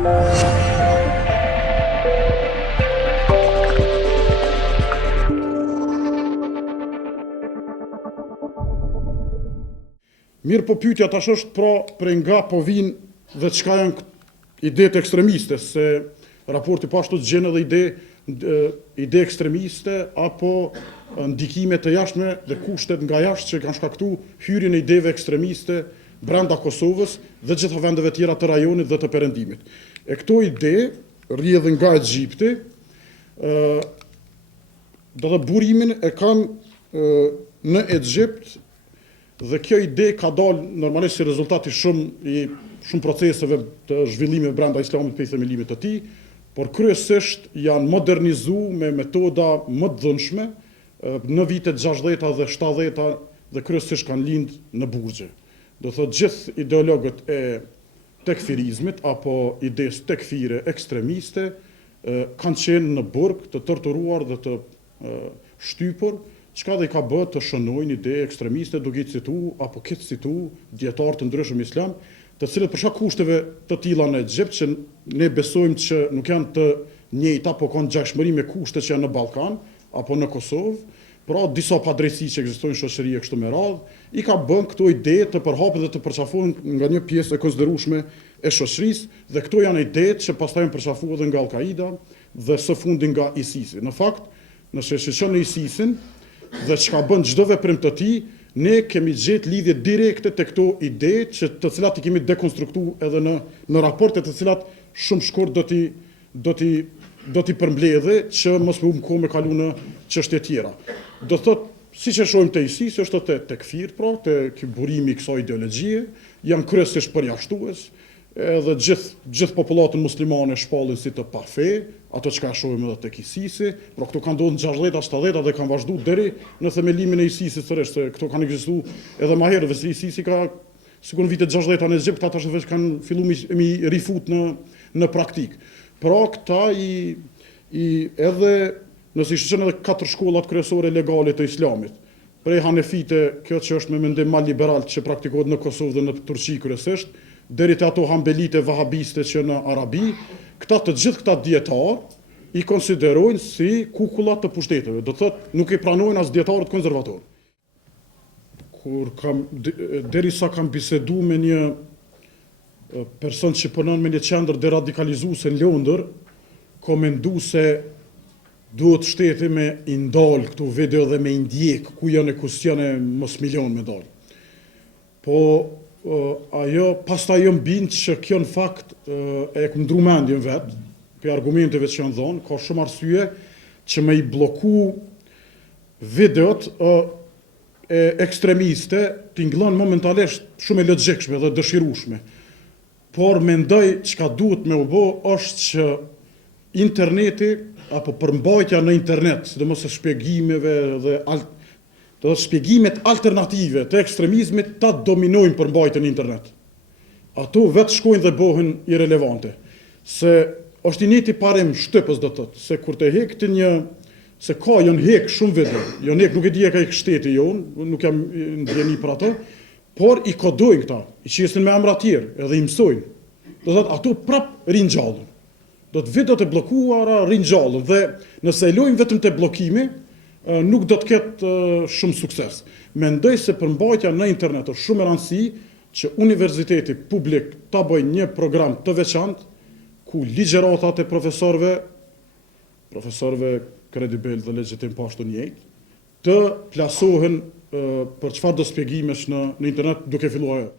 Mirë po pyetja tash është pra për nga po vinë dhe çka janë idetë ekstremiste, se raporti pashtu gjen edhe ide ekstremiste apo ndikime të jashtme dhe kushtet nga jashtë që kanë shkaktuar hyrjen e ideve ekstremiste brenda Kosovës dhe gjitha vendeve tjera të rajonit dhe të perëndimit. E këto ide rrjedhin nga Egjipti, do të burimin e kanë në Egjipt. Dhe kjo ide ka dalë normalisht si rezultati shumë proceseve të zhvillimit brenda islamit për themelimit të tij, por kryesisht janë modernizuar me metoda më të dhunshme në vitet 60 dhe 70 dhe kryesisht kanë lind në Burgje. Do thotë gjithë ideologët e tekfirizmit apo idesë tekfire ekstremiste kanë qenë në burg të torturuar dhe të shtypur, çka dhe i ka bërë të shënojnë ide ekstremiste duke citu apo këtë citu dietarë të ndryshëm islam, të cilët për shkak kushteve të tilla në Egjipt që ne besojmë që nuk janë të njëjta, apo kanë ngjashmëri me kushtet që janë në Ballkan apo në Kosovë, pra disa padrejtësi që ekzistojnë në shoqëri e kështu me radhë, i ka bën këto ide të përhapur dhe të përçafohen nga një pjesë e konsiderueshme e shoqërisë, dhe këto janë idetë që pastaj janë përçafuar edhe nga Al-Qaida dhe së fundi nga ISIS. Në fakt, nëse shikon në ISIS-in dhe çka bën çdo veprim të tij, ne kemi gjetë lidhje direkte te këto ide të cilat i kemi dekonstruktuar edhe në raporte të cilat shumë shkurt do t'i përmbledhë që mos më kohë me kalu në çështje tjera. Do thotë, siç e shohim te ISIS, është te tekfir, pra te ky burimi i kësaj ideologjie, janë kryesisht përjashtues, edhe gjithë popullatën muslimane shpallin si të pafe, ato që ka shohim edhe tek ISIS-i, pra këto kanë ndodhur në 60-70 dhe kanë vazhduar deri në themelimin e ISIS-it sërish, se këto kanë ekzistuar edhe më herë, dhe se ISIS-i ka sikur në vitet 60 në Egjipt, ata veç kanë filluar mi rifut në praktik. Pra këta edhe nëse i shqen edhe 4 shkollat kryesore legale të islamit, prej Hanefite, kjo që është me mendim më liberal që praktikohet në Kosovë dhe në Turqi kryesisht, deri te ato hambelite vahabiste që në Arabi, të gjithë këta dietarë i konsiderojnë si kukullat të pushteteve. Do thotë, nuk i pranojnë as dietarët konservatorë. Derisa kam biseduar me një person që punon me një qendër deradikalizuese në Londër, ka menduar se duhet shteti me i ndal këtu video dhe me i ndjek ku janë e kustione mos milion me dal. Po pastaj jam bind që kjo në fakt e kam ndru mendjen vet, për argumenteve që janë dhënë, ka shumë arsye që me i bloku videot e ekstremiste tingëllon momentalisht shumë e logjikshme dhe dëshirueshme. Por mendoj çka duhet me u bë është që interneti apo përmbajtja në internet, sidomos e shpjegimeve dhe shpjegimet alternative të ekstremizmit ta dominojnë përmbajtjen në internet. Ato vetë shkojnë dhe bëhen irrelevante. Se është i njëjti parim shtypës, do thotë, se kur të hek se ka janë hek shumë video, janë hek, nuk e di e ka hek shteti jonë, nuk jam ndjeni për ato, por i kodojnë këta, i qesin me emra tjerë, edhe i mësojnë. Do thotë, ato prap ringjallën. Do të videot e bllokuara ringjallën, dhe nëse e lojmë vetëm te bllokimi, nuk do të ketë shumë sukses. Mendoj se përmbajtja në internet është shumë e rëndësishme që universiteti publik ta bëjë një program të veçantë ku ligjëratat e profesorëve kredibil dhe legjitim pashtu njëjtë, të plasohen për çfarë do shpjegimesh në internet duke filluar ajo.